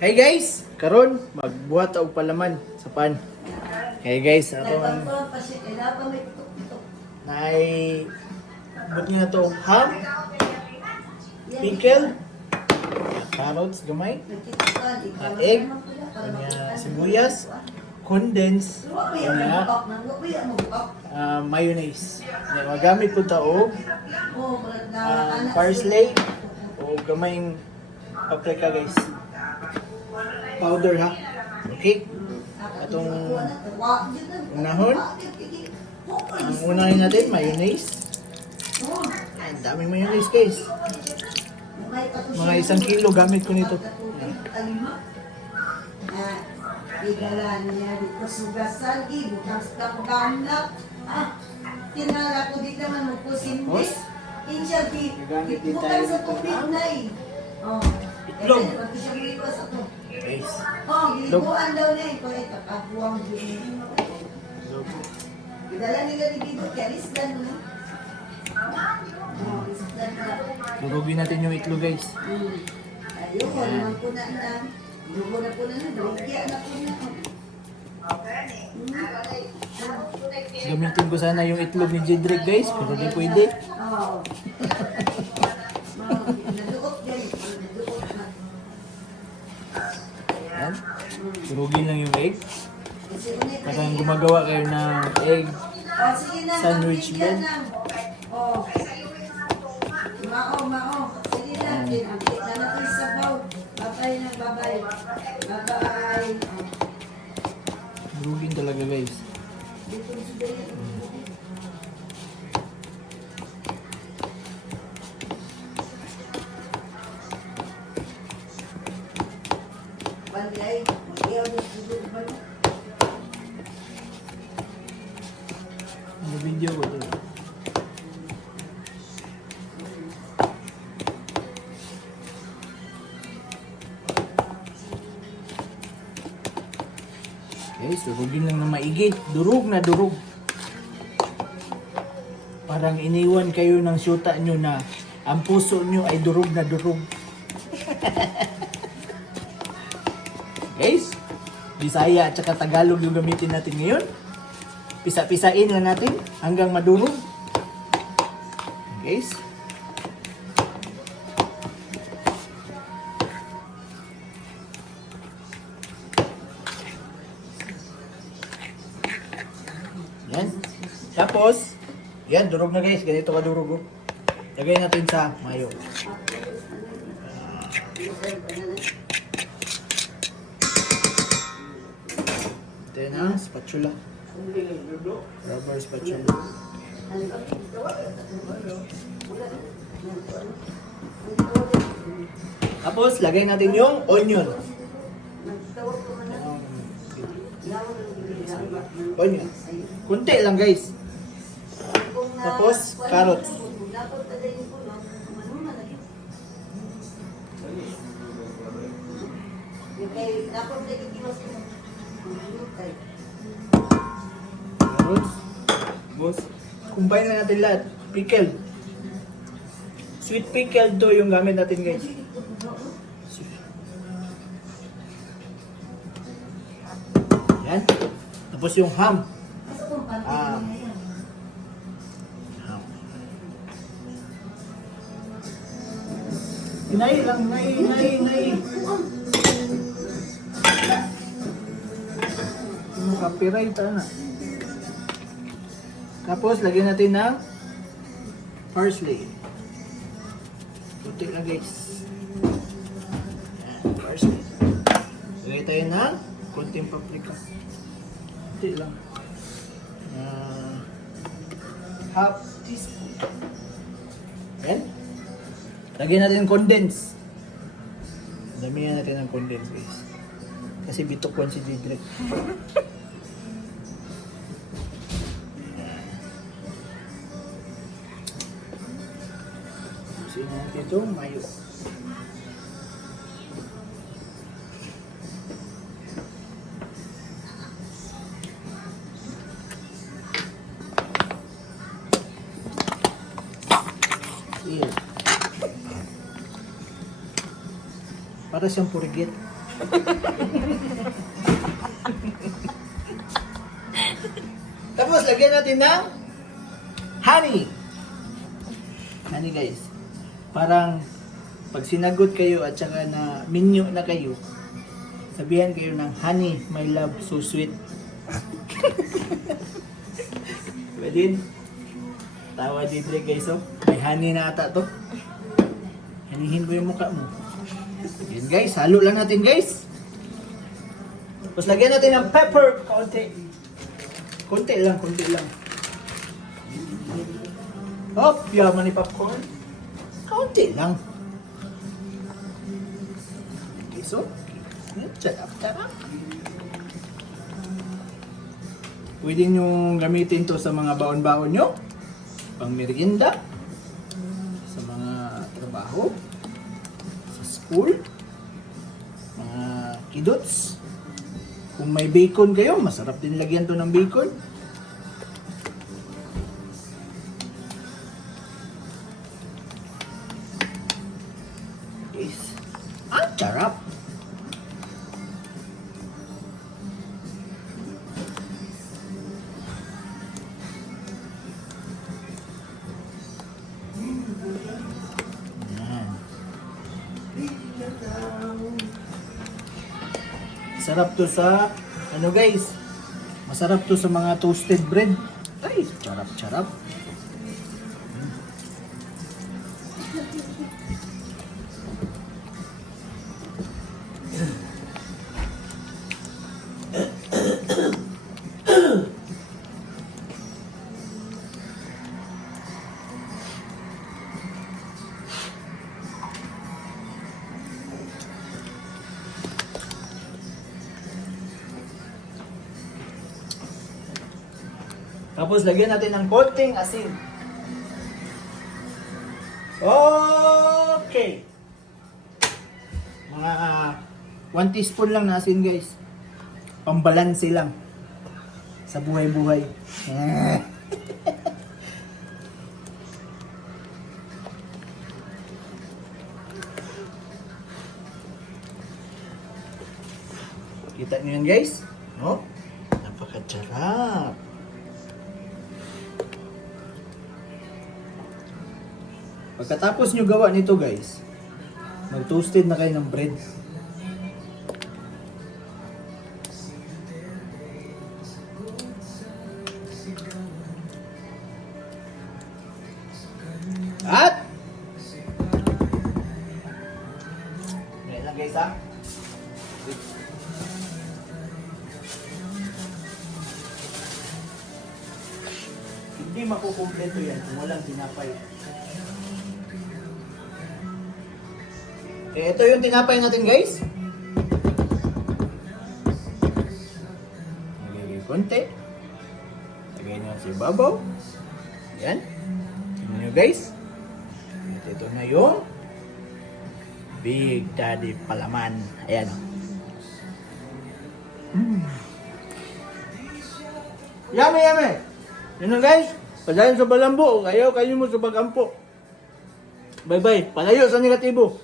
Hey guys, karon magbuhat og palaman sa pan. Hey guys, ato ang nay but nga to ham, pickle, carrots gamay, egg, sibuyas, condensed, mayonnaise. Magamit ko ta og parsley o gamayng paprika guys. Powder ha. Okay. Atong unahon. Ang unahin natin, mayonnaise. Ang daming mayonnaise guys. Mga 1 kilo gamit ko nito. Igalan niya dito sugasan, bukas ka pagkaunap. Tinala ko dito man mo po simbis. Insya bukan sa tubig na eh. Itlog. Guys. Gilibuan daw na eh. Kung ito, kapuang din. Idala nila dito, kaya isdan mo na. Isdan na. Durugin natin yung itlog guys. Ayun, naman po na na. Dugo na po na na. Durugya na po na. Gamitin ko sana yung itlog ni Jedrick guys, pero di pwede. Yan. Durugin lang yung egg. Parang gumagawa kayo ng egg sandwich bread. Mao. Sige na. Pinakit na natin sa baw. Babay na, babay. Babay. Durugin talaga guys. Banday. Ayaw na siguro ba? May video ko dito. Okay, durugin lang na maigi. Durug na durug. Parang iniwan kayo ng syuta nyo na ang puso nyo ay durug na durug. Guys, Bisaya at saka Tagalog yung gamitin natin ngayon. Pisa-pisain lang natin hanggang madurog. Guys. Yan. Tapos, yan, durog na guys. Ganito ka durog. Oh. Lagay natin sa mayo. Ito na, spatula. Rubber spatula. Tapos, lagay natin yung onion. Onion. Kunti lang guys. Tapos, carrots. Carrots. Tapos, combine na natin lahat. Pickle. Sweet pickle to yung gamit natin guys. Yan. Tapos yung ham. Ham. Nay lang, nay. Yung copyright na. Tapos lagyan natin ng parsley. Puti na guys. Yan, parsley. Lagay tayo ng konting paprika. Puti lang. Half teaspoon. Yan. Lagyan natin ng condense. Damihan natin ng condense guys. Kasi bitukwan si Jedrick. Sino natin itong mayo. Para siyang purigit. Tapos, lagyan natin ng honey. Honey guys. Parang pag sinagot kayo at saka na menu na kayo, sabihan kayo ng honey, my love, so sweet. Pwede. Tawa dito guys, oh. May honey na ata to. Hanihin ko yung mukha mo. Yan guys, halo lang natin guys. Tapos lagyan natin ng pepper, konti. Konti lang, konti lang. Oh, yaman ni popcorn. Konti lang. Okay, so, sarap. Pwede nyo gamitin to sa mga baon-baon nyo, pang merienda, sa mga trabaho, sa school, mga kidots. Kung may bacon kayo, masarap din lagyan to ng bacon. Yes. Ang sarap. Sarap to sa, ano guys, masarap to sa mga toasted bread. Ay, charap. Tapos lagyan natin ng konting asin. Okay. Mga 1 teaspoon lang na asin guys. Pambalanse lang sa buhay-buhay. Kita niyo yan guys? No? Napakasarap. Pagkatapos nyo gawa nito guys, mag-toasted na kayo ng bread. At ngayon lang guys ha. Hindi makukumpleto yan kung walang tinapay. Ito yung tinapay natin guys. Lagay konti. Lagay nyo sa ibabaw. Yan. Tingnan nyo guys. At ito na yung Big Daddy Palaman. Ayan o. Yummy. Yun na guys. Padayon sa balambo. Kayo mo sa bagampo. Bye-bye. Palayo sa negatibo.